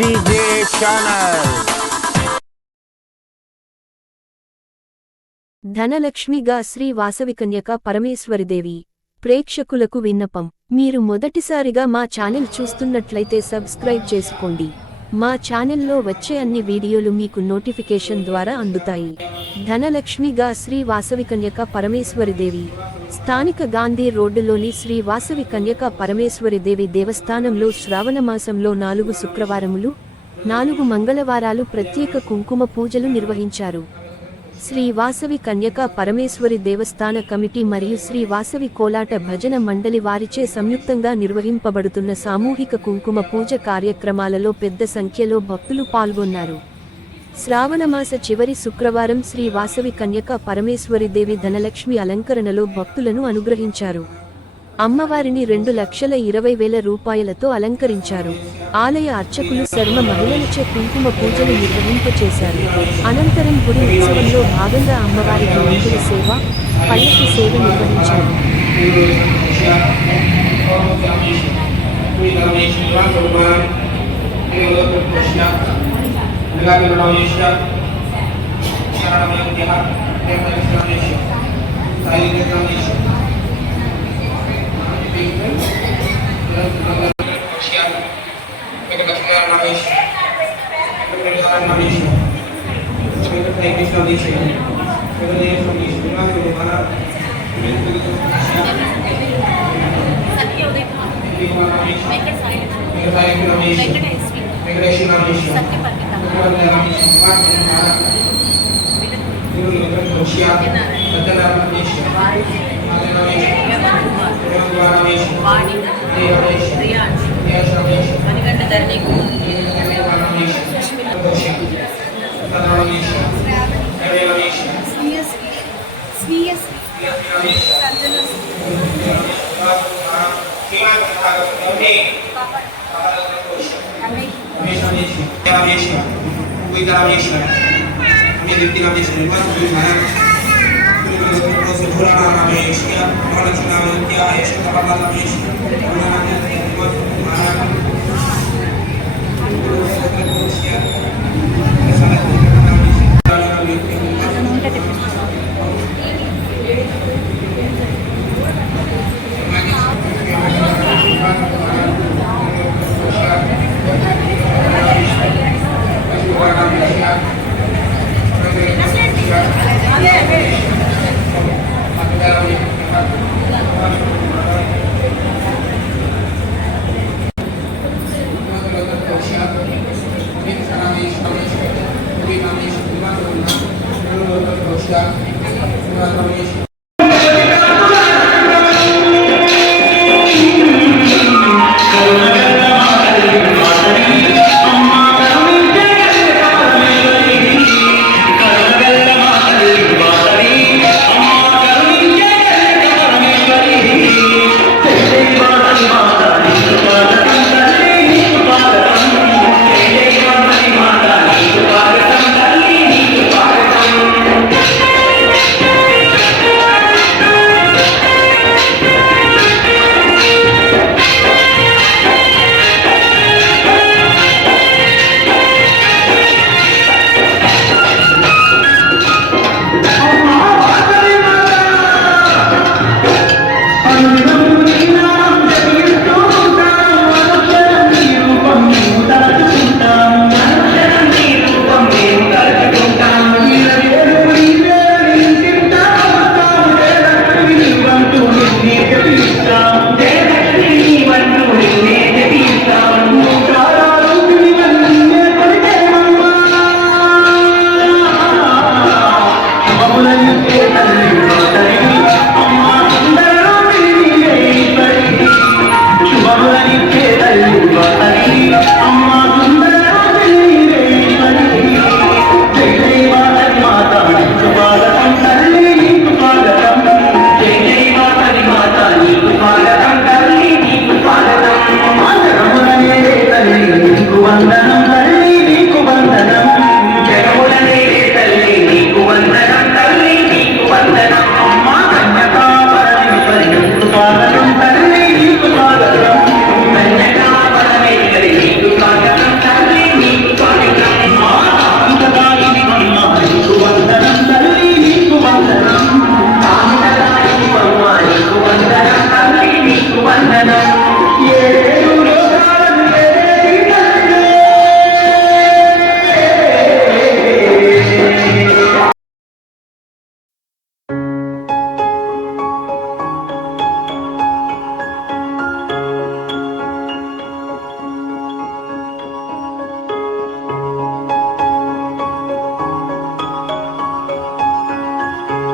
DJ channel ధనలక్ష్మిగా Shri Vasavi కన్యక పరమేశ్వరిదేవి ప్రేక్షకులకు విన్నపం. మీరు మొదటిసారిగా మా ఛానల్ చూస్తున్నట్లయితే సబ్స్క్రైబ్ చేసుకోండి. మా ఛానల్లో వచ్చే అన్ని వీడియోలు మీకు నోటిఫికేషన్ ద్వారా అందుతాయి. ధనలక్ష్మిగా శ్రీ వాసవి కన్యక పరమేశ్వరిదేవి స్థానిక గాంధీ రోడ్డులోని శ్రీ వాసవి కన్యక పరమేశ్వరిదేవి దేవస్థానంలో శ్రావణమాసంలో 4 శుక్రవారములు 4 మంగళవారాలు ప్రత్యేక కుంకుమ పూజలు నిర్వహించారు. శ్రీ వాసవి కన్యక పరమేశ్వరి దేవస్థాన కమిటీ మరియు శ్రీ వాసవి కోలాట భజన మండలి వారిచే సంయుక్తంగా నిర్వహింపబడుతున్న సామూహిక కుంకుమ పూజ కార్యక్రమాలలో పెద్ద సంఖ్యలో భక్తులు పాల్గొన్నారు. శ్రావణమాస చివరి శుక్రవారం శ్రీ వాసవి కన్యక పరమేశ్వరిదేవి ధనలక్ష్మి అలంకరణలో భక్తులను అనుగ్రహించారు. అమ్మవారిని 2,20,000 రూపాయలతో అలంకరించారు. ఆలయ అర్చకులు శర్మ మహిళలచే కుంకుమ పూజలు నిర్వహింపచేశారు. అనంతరం గుడి ఉత్సవంలో భాగంగా అమ్మవారికి ఒంటెల సేవ, పల్లకి సేవ నిర్వహించారు.